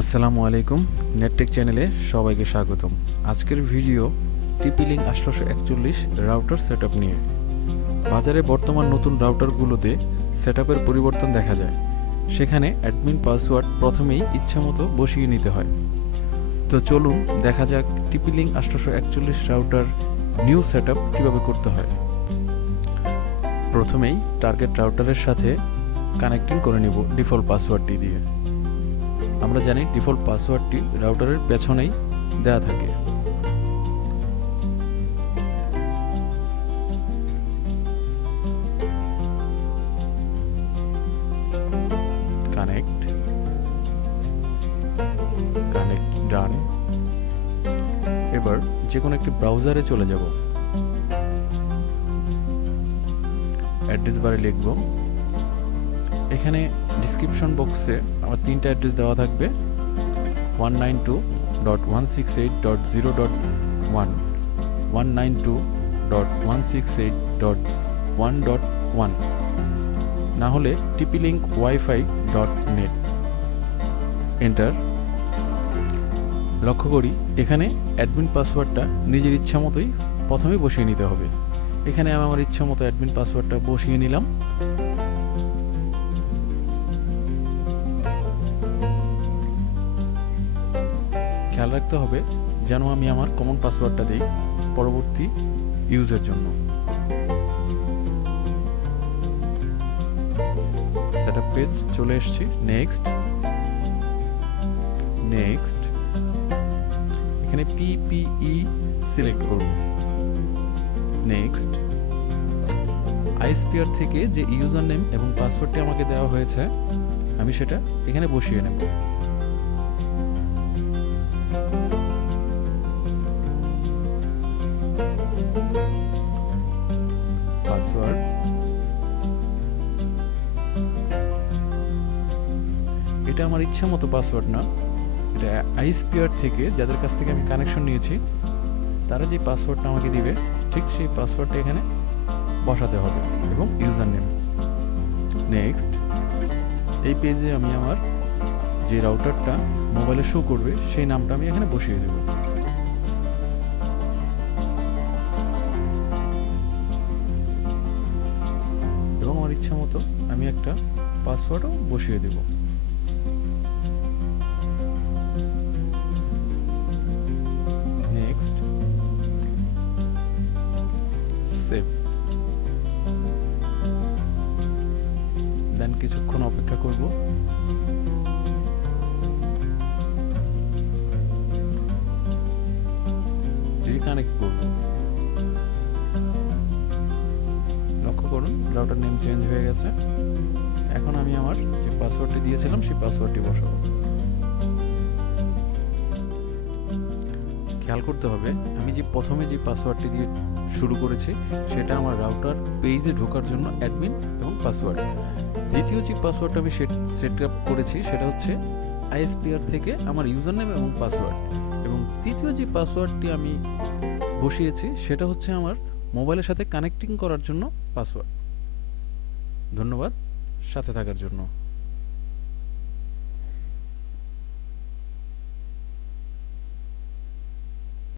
আসসালামু আলাইকুম, নেটটেক চ্যানেলে সবাইকে স্বাগতম। আজকের ভিডিও টিপি-লিঙ্ক 841 রাউটার সেটআপ নিয়ে। বাজারে বর্তমান নতুন রাউটারগুলোতে সেটআপের পরিবর্তন দেখা যায়। সেখানে অ্যাডমিন পাসওয়ার্ড প্রথমেই ইচ্ছামতো বসিয়ে নিতে হয়। তো চলুন দেখা যাক টিপি-লিঙ্ক 841 রাউটার নিউ সেটআপ কীভাবে করতে হয়। প্রথমেই টার্গেট রাউটারের সাথে কানেক্টিং করে নেব ডিফল্ট পাসওয়ার্ডটি দিয়ে। আমরা জানি ডিফল্ট পাসওয়ার্ডটি রাউটারের পেছনেই দেওয়া থাকে। কানেক্ট ডান। এবার যে কোনো একটি ব্রাউজারে চলে যাব। অ্যাড্রেস বারে লিখব। এখানে ডিসক্রিপশন বক্সে আমার তিনটা অ্যাড্রেস দেওয়া থাকবে: 192.168.0.1, 192.168.1.1, না হলে tplinkwifi.net। এন্টার। লক্ষ্য করি এখানে অ্যাডমিন পাসওয়ার্ডটা নিজের ইচ্ছা মতোই প্রথমে বসিয়ে নিতে হবে। এখানে আমি আমার ইচ্ছা মতো অ্যাডমিন পাসওয়ার্ডটা বসিয়ে নিলাম। খেয়াল রাখতে হবে যেন আমি আমার কমন পাসওয়ার্ডটা দিই পরবর্তী ইউজের জন্য। সেটআপ পেজ চলে এসেছি। নেক্সট। এখানে PPE সিলেক্ট করব। নেক্সট। আইএসপিআর থেকে যে ইউজার নেম এবং পাসওয়ার্ডটি আমাকে দেওয়া হয়েছে আমি সেটা এখানে বসিয়ে নেব। পাসওয়ার্ড এটা আমার ইচ্ছা মতো পাসওয়ার্ড না, এটা আইএসপিআর থেকে যাদের কাছ থেকে আমি কানেকশন নিয়েছি তারা যে পাসওয়ার্ডটা আমাকে দিবে ঠিক সেই পাসওয়ার্ডটা এখানে বসাতে হবে এবং ইউজার নেম। নেক্সট। এই পেজে আমি আমার যে রাউটারটা মোবাইলে শো করবে সেই নামটা আমি এখানে বসিয়ে দেব। এবং আমার ইচ্ছা মতো আমি একটা পাসওয়ার্ডও বসিয়ে দেব। নেক্সট। সেভ। দেন কিছুক্ষণ অপেক্ষা করব। রিকানেক্ট করব। লক্ষ্য করুন রাউটার নেম চেঞ্জ হয়ে গেছে। এখন আমি আমার যে পাসওয়ার্ডটি দিয়েছিলাম সেই পাসওয়ার্ডটি বসাবো। খেয়াল করতে হবে আমি যে প্রথমে যে পাসওয়ার্ডটি দিয়ে শুরু করেছি সেটা আমার রাউটার পেজে ঢোকার জন্য অ্যাডমিন এবং পাসওয়ার্ড। দ্বিতীয় যে পাসওয়ার্ডটা আমি সেট আপ করেছি সেটা হচ্ছে আইএসপিআর থেকে আমার ইউজার নেম এবং পাসওয়ার্ড। এবং তৃতীয় যে পাসওয়ার্ডটি আমি বসিয়েছি সেটা হচ্ছে আমার মোবাইলের সাথে কানেক্টিং করার জন্য পাসওয়ার্ড। ধন্যবাদ সাথে থাকার জন্য।